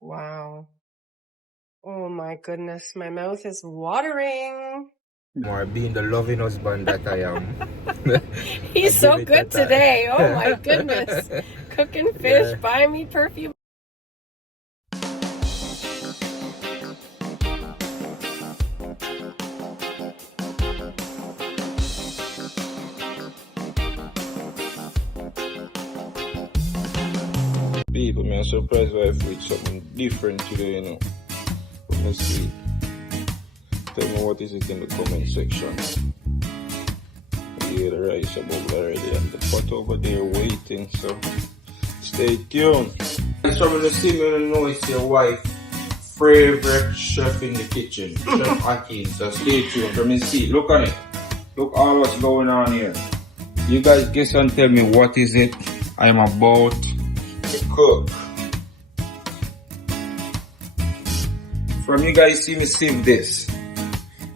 Wow. Oh my goodness, my mouth is watering. More being the loving husband that I am. He's so good today. Oh my goodness. Cooking fish, Yeah. buying me perfume. People, man, surprised why I with something different today, you know. Let's see. Tell me what is it in the comment section. Yeah, the rice above already and the pot over there waiting, so stay tuned. So I'm gonna see me know it's your wife favorite chef in the kitchen, Chef Akin. So stay tuned. Let me see. Look on it. Look all what's going on here. You guys guess and tell me what is it I'm about to cook. From you guys see me save this.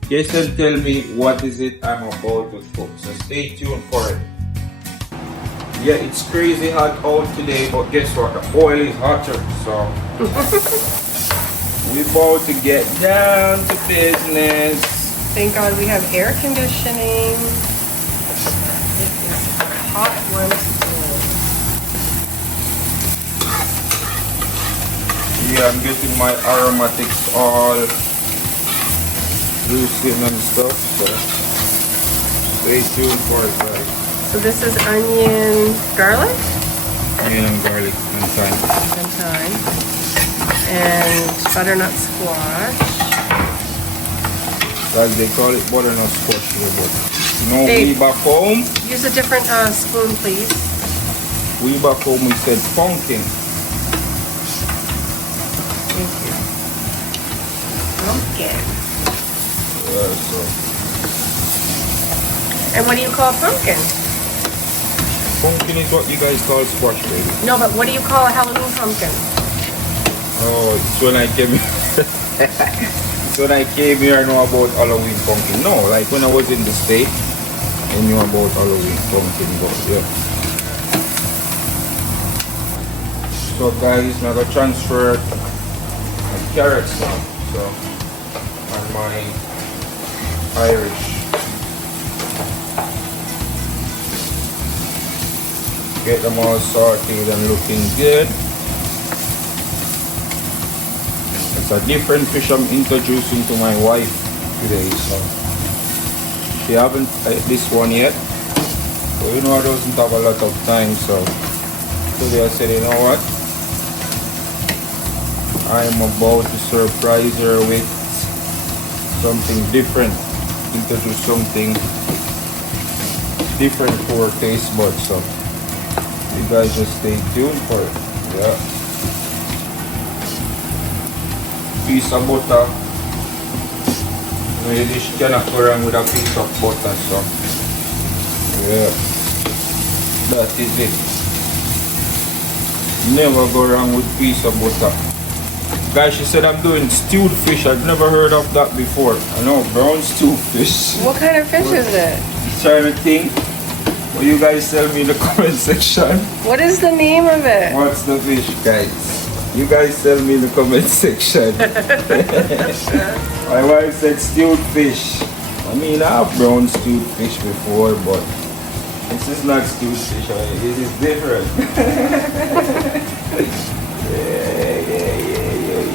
Guess and tell me what is it I'm about to cook. So stay tuned for it. Yeah, it's crazy hot out today, but guess what? The oil is hotter, so we're about to get down to business. Thank God we have air conditioning. It is hot once Yeah, I'm getting my aromatics all loosened and stuff, so stay tuned for it, guys. So this is onion, garlic, Onion and garlic and thyme. and thyme, and butternut squash. Guys, they call it butternut squash here, but you know, Hey. we back home, Use a different spoon, please. we said pumpkin. Thank you. Pumpkin. Yeah, so And what do you call pumpkin? pumpkin is what you guys call squash, baby. No, but what do you call a Halloween pumpkin? Oh, it's when I came it's when I came here I know about Halloween pumpkin. No, like when I was in the States, I knew about Halloween pumpkin, but yeah. So guys, I'm gonna transfer my carrots now, so and my Irish. Get them all sauteed and looking good. It's a different fish I'm introducing to my wife today, so she haven't ate this one yet. So you know I doesn't have a lot of time, so today I said, you know what? I'm about to surprise her with something different. Introduce something different for her taste buds, so you guys just stay tuned for it. Yeah. Piece of butter. You just cannot go wrong with a piece of butter, so yeah, that is it. Never go wrong with piece of butter. Guys, she said I'm doing stewed fish. I've never heard of that before. I know, brown stewed fish. What kind of fish is it? Trying to think. What you guys tell me in the comment section. What is the name of it? What's the fish, guys? You guys tell me in the comment section. My wife said stewed fish. I mean, I've brown stewed fish before, but this is not stewed fish. I mean, this is different.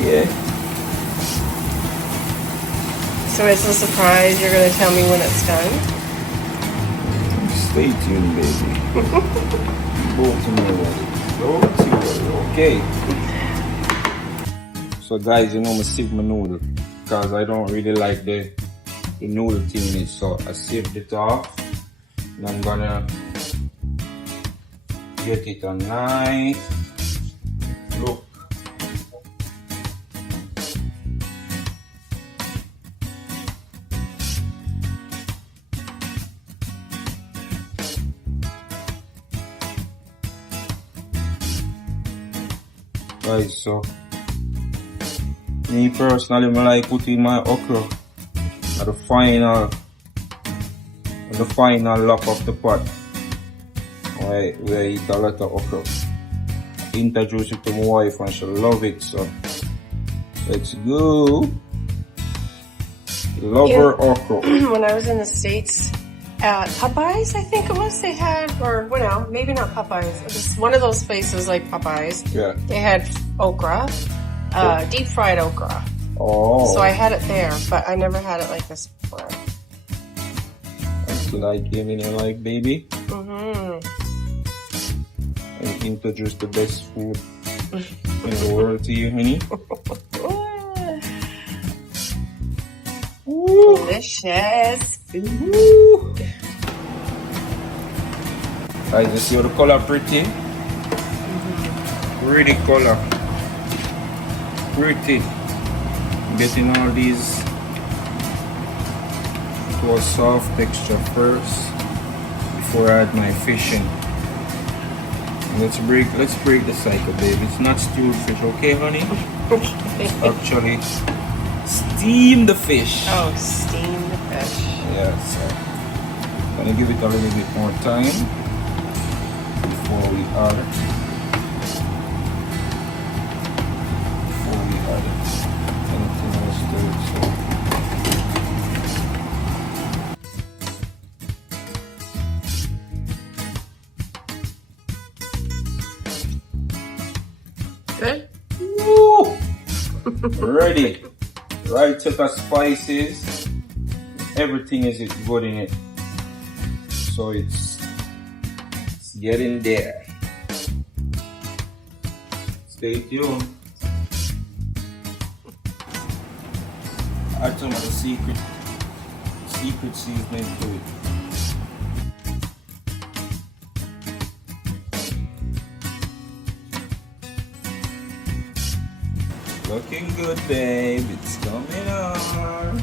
Yeah. So it's a surprise. You're going to tell me when it's done? Stay tuned, baby. Go to me, okay. So guys, you know me sieve my noodle because I don't really like the noodle thing in it, so I sieved it off and I'm gonna get it a nice look. Guys, so me personally, I like putting my okra at the final lap of the pot. Where I eat a lot of okra. introduce it to my wife and she'll love it. So let's go. Lover okra. When I was in the States at Popeyes, I think it was, they had, or well, no, maybe not Popeyes. It was one of those places like Popeyes. Yeah. They had okra, deep fried okra. Oh. So I had it there, but I never had it like this before. That's like giving you like baby. Mm-hmm. And introduce the best food in the world to you, honey. Ooh. Delicious. Ooh. Guys, you see how the color pretty? Pretty color. Pretty. Getting all these to a soft texture first before I add my fish in. Let's break the cycle, baby. It's not stewed fish, okay, honey? It's actually steam the fish. Oh, steam the fish. Yes. Gonna give it a little bit more time before we add anything else to it. So. Good? Woo! Ready. Right set of spices. Everything is good in it. So it's getting there. Stay tuned. Add some of the secret seasoning to it. Looking good, babe. It's coming on.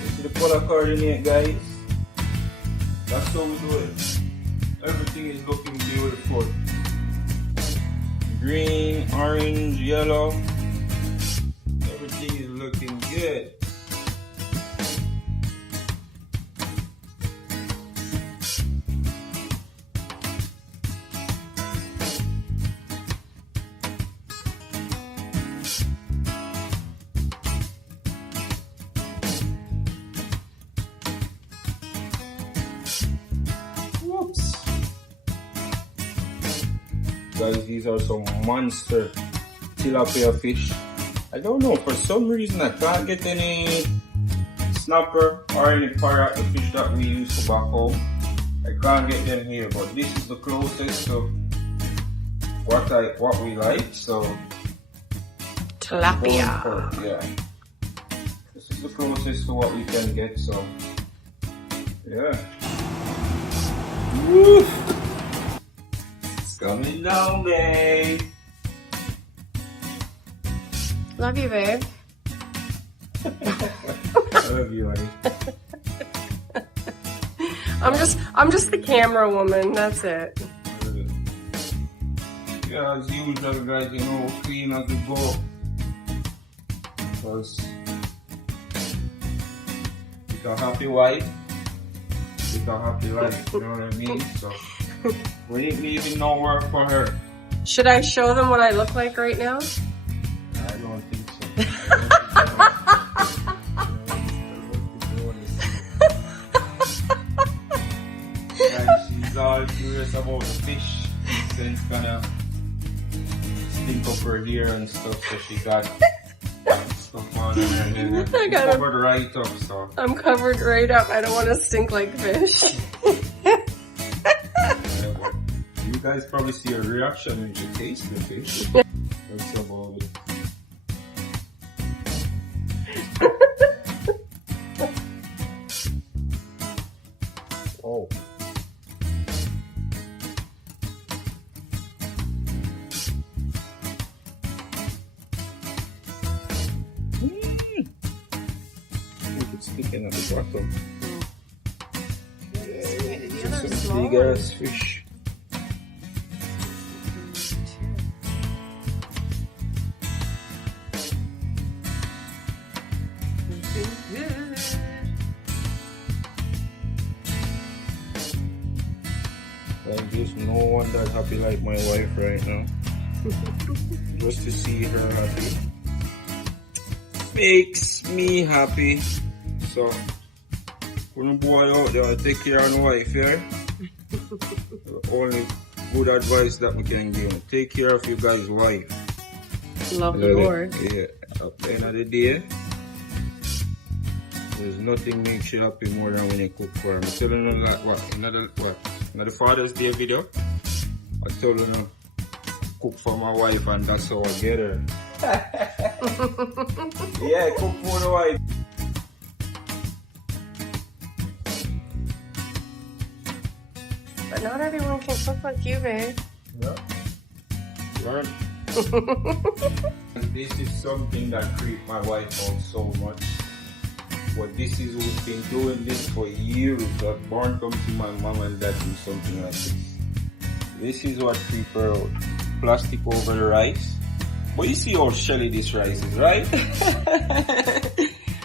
You see the color coordinate, guys? That's how we do it. Everything is looking beautiful. Green, orange, yellow. Everything is looking good. Whoops. Guys, these are some monster tilapia fish. I don't know, for some reason I can't get any snapper or any parrot, the fish that we use for back home. I can't get them here, but this is the closest to what we like, so Tilapia. yeah. This is the closest to what we can get, so yeah. Woo. It's coming down, babe. Love you, babe. I love you, honey. I'm just the camera woman. That's it. Yeah, as usual, guys, you know, clean as we go. Because with a happy wife, with a happy life, you know what I mean? So we ain't leaving no work for her. Should I show them what I look like right now? I don't think so. Guys, she's all curious about the fish. So it's gonna stink up her hair and stuff, so she got stuff on her and then I got covered right up, so. I'm covered right up. I don't want to stink like fish. You guys probably see a reaction when you taste the fish. That's about it. Oh. Look, it's sticking at the bottom. It's just some big ass fish. There's no one that happy like my wife right now. Just to see her happy makes me happy. So, when a boy out there, take care of the wife, yeah? Only good advice that we can give him. Take care of your guy's wife. Love the Lord. Yeah, at the end of the day, there's nothing makes you happy more than when you cook for him. I'm telling you like what? Another Father's Day video, I told you cook for my wife and that's how I get her. Yeah, cook for the wife. But not everyone can cook like you, babe. Yeah. Learn. This is something that creeped my wife out so much. But this is who's been doing this for years. I was born come to my mom and dad do something like this. This is what creeped her out. Plastic over the rice. But you see how shelly this rice is, right?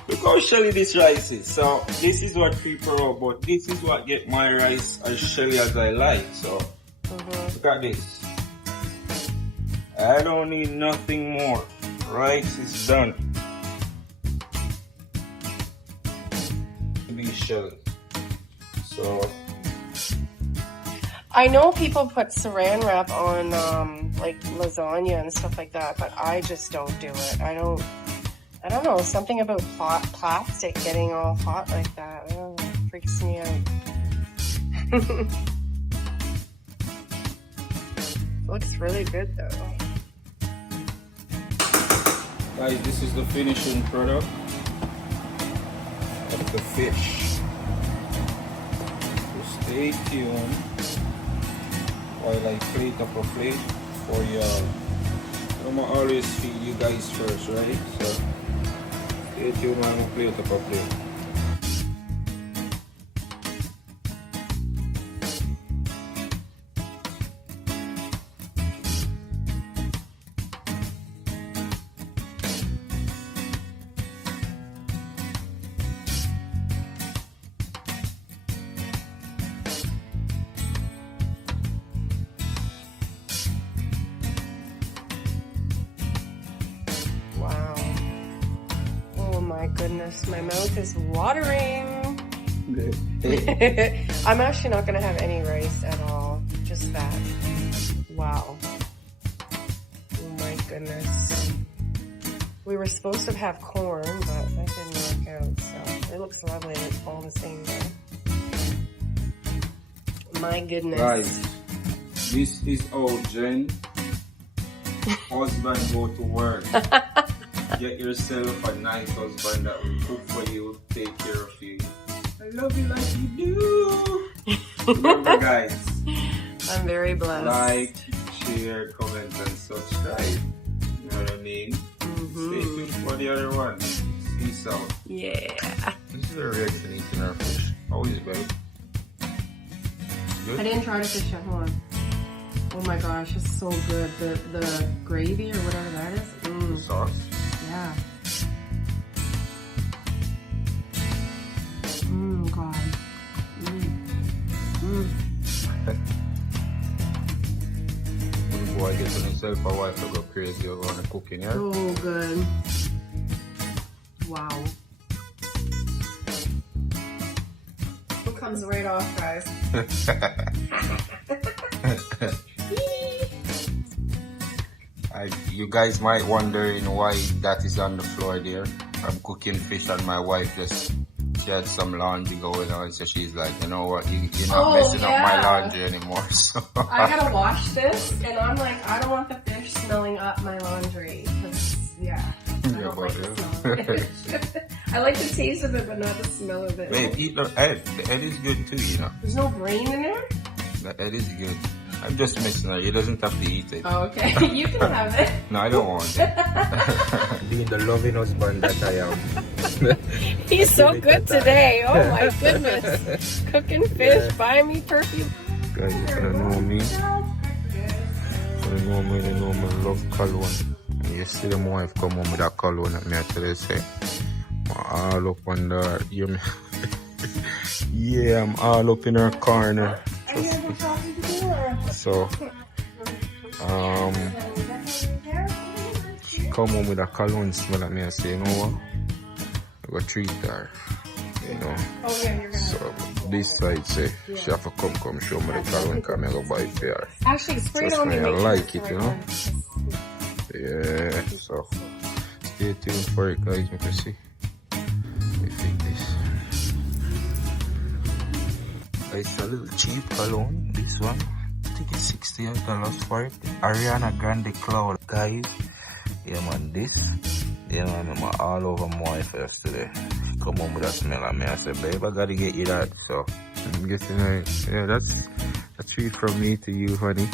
Look how shelly this rice is. So this is what creeped her out. But this is what get my rice as shelly as I like. So look at this. I don't need nothing more. Rice is done. Be shelly. So I know people put saran wrap on like lasagna and stuff like that, but I just don't do it. I don't know, something about plastic getting all hot like that. I don't know, it freaks me out. Looks really good though. guys, this is the finishing product of the fish. So stay tuned while I plate up a plate for y'all. I'm gonna always feed you guys first, right? So stay tuned while I plate up a plate. My goodness, my mouth is watering. I'm actually not going to have any rice at all, just that. Wow. Oh my goodness. We were supposed to have corn, but that didn't work out, so it looks lovely all the same though. My goodness. Guys, this is how Jen husband go to work. Get yourself a nice husband that will cook for you, take care of you. I love you like you do. Remember guys, I'm very blessed. Like, share, comment and subscribe. You know what I mean? Stay tuned for the other one. Peace out. Yeah. This is a reaction eating our fish. How is it, babe? Good? I didn't try to fish it, hold on. Oh my gosh, it's so good. The gravy or whatever that is. The sauce? Yeah. God. When boy gets on himself, a wife will go crazy over on the cooking, yeah? So good. Wow. It comes right off, guys. You guys might wondering why that is on the floor there. I'm cooking fish and my wife she had some laundry going on, so she's like, you know what, you're not messing up my laundry anymore. So I gotta wash this, and I'm like, I don't want the fish smelling up my laundry. I don't like the smell of it. I like the taste of it, but not the smell of it. Babe, eat the egg. The egg is good too, you know. There's no brain in there? The egg is good. I'm just messing her. He doesn't have to eat it. Oh, okay. You can have it. No, I don't want it. Being the loving husband that I am. He's so good today. Oh my goodness. Cooking fish, buying me perfume. Guys, you don't know me. You know me, you know me love Cologne. You see the wife come home with that Cologne at me, I tell you, say, I'm all up on the, yeah, I'm all up in her corner. I never talking to you. So, she come home with a cologne smell at me and say, you know what? I go treat her. You know. Oh, yeah, you're gonna. So, this side say, she have to come show me the cologne because I go buy it for her. Actually, spray it So, on me. I Make like sure it, it's you the know. right one. Yeah, so stay tuned for it, guys. You can see if it is. It's a little cheap cologne, this one. I think it's $68 for it. Ariana Grande Cloud, guys. Yeah, man, this. Yeah, man, I'm all over my wife yesterday. She come home with a smell at me. I said, babe, I gotta get you that. So, I'm guessing, yeah, that's a treat from me to you, honey.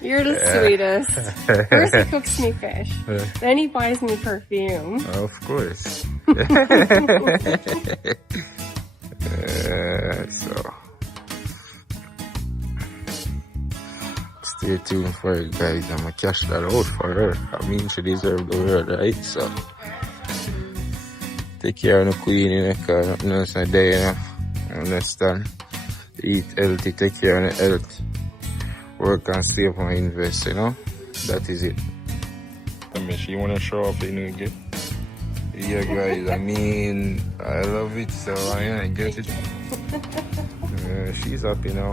You're the sweetest. First he cooks me fish. Then he buys me perfume. Of course. So stay tuned for it, guys. I'm gonna cash that out for her. I mean, she deserves the world, right? So take care of the queen, you know, because nothing else a day, you know. Understand? Eat healthy, take care of the health. Work and save and invest, you know. That is it. I mean, she wanna show off, you know, again. Yeah, guys, I mean, I love it, so I get it. She's happy now.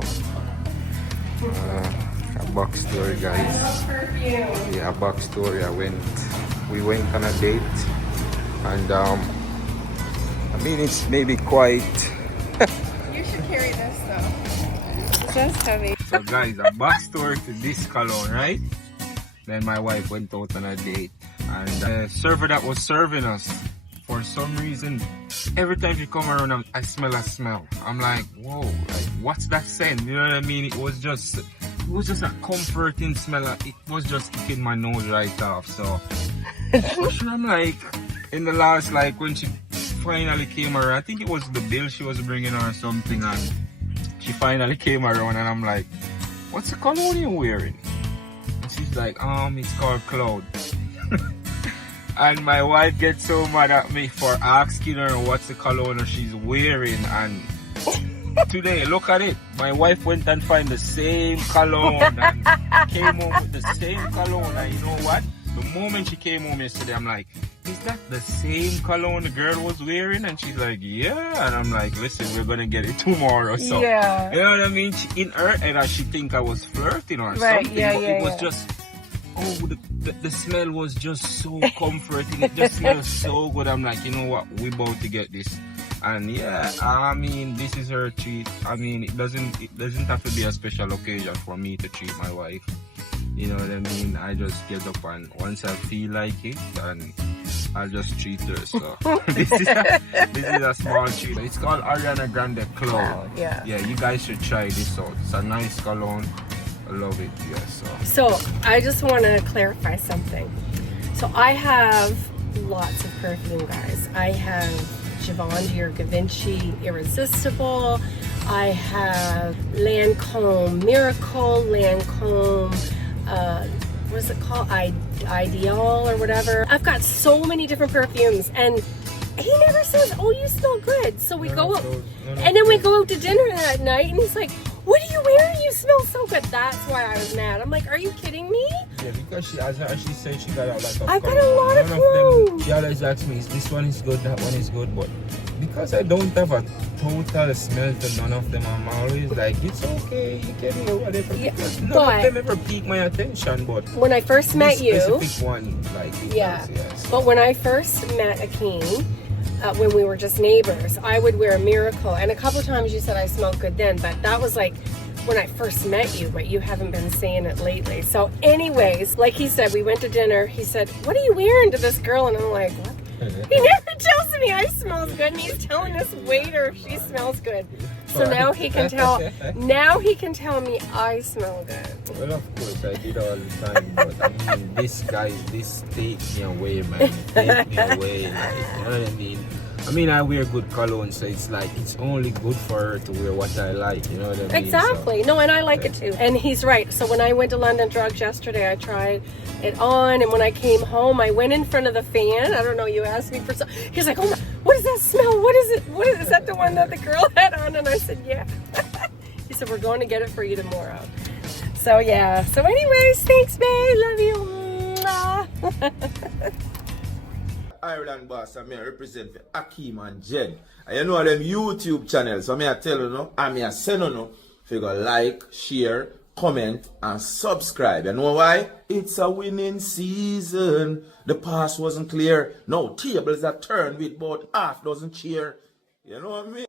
A box story, guys. Yeah, a box story. We went on a date, and I mean, it's maybe quite. You should carry this though. It's just heavy. So, guys, a box story to this cologne, right? Then my wife went out on a date. And the server that was serving us, for some reason, every time she come around, I smell a smell. I'm like, whoa, like, what's that scent? You know what I mean? It was just a comforting smell. It was just kicking my nose right off. So I'm like, in the last, like, when she finally came around, I think it was the bill she was bringing or something, and she finally came around, and I'm like, what's the cologne you're wearing? And she's like, it's called Cloud. And my wife gets so mad at me for asking her what's the cologne she's wearing. And today, look at it. My wife went and found the same cologne and came home with the same cologne. And you know what? The moment she came home yesterday, I'm like, is that the same cologne the girl was wearing? And she's like, yeah. And I'm like, listen, we're going to get it tomorrow. So, yeah. You know what I mean? In her head, she think I was flirting or something. Yeah, but it was just... Oh, the smell was just so comforting. It just smells so good. I'm like, you know what? We're about to get this. And yeah, I mean, this is her treat. I mean, it doesn't have to be a special occasion for me to treat my wife. You know what I mean? I just get up, and once I feel like it, and I'll just treat her. So this is a small treat. It's called Ariana Grande Cloud. Yeah. Yeah, you guys should try this out. It's a nice cologne. I love it, yes. So I just want to clarify something. So I have lots of perfume, guys. I have Givenchy Givenchy Irresistible. I have Lancome Miracle, Lancome, what is it called? Ideal or whatever. I've got so many different perfumes, and he never says, oh, you smell good. So we go out, and then we go out to dinner that night, and he's like, what are you wearing? You smell so good. That's why I was mad. I'm like, are you kidding me? Yeah, because she said she got a lot of I've got a lot of clothes. She always asks me, this one is good, that one is good. But because I don't have a total smell to none of them, I'm always like, it's okay, you can wear whatever. Yeah, because none of them ever pique my attention. But when I first met you, specific one, like, yeah. Yes. But when I first met Akeem, when we were just neighbors, I would wear a Miracle, and a couple times you said I smelled good then, but that was like when I first met you, but you haven't been saying it lately. So anyways, like he said, we went to dinner. He said, what are you wearing to this girl? And I'm like, what? He never tells me I smell good, and he's telling this waiter she smells good. So now he can tell. Now he can tell me I smell good. Well, of course I did all the time, but I mean, this take me away, man. Take me away, like, you know what I mean? I mean, I wear good cologne, so it's like, it's only good for her to wear what I like, you know what I mean? Exactly. So, no, and I like it too. And he's right. So when I went to London Drugs yesterday, I tried it on, and when I came home, I went in front of the fan. I don't know, you asked me for some. He's like, oh my, what does that smell? What is it? Is that the one that the girl had on? And I said, yeah. so we're going to get it for you tomorrow. So yeah. So anyways, thanks, babe. Love you. Mwah. Ireland boss, and I represent for Akeem and Jen. And you know them YouTube channels, so I tell you no, and I send you no, if you go like, share, comment, and subscribe. You know why? It's a winning season. The past wasn't clear. No tables are turned with about half dozen cheer. You know what I mean?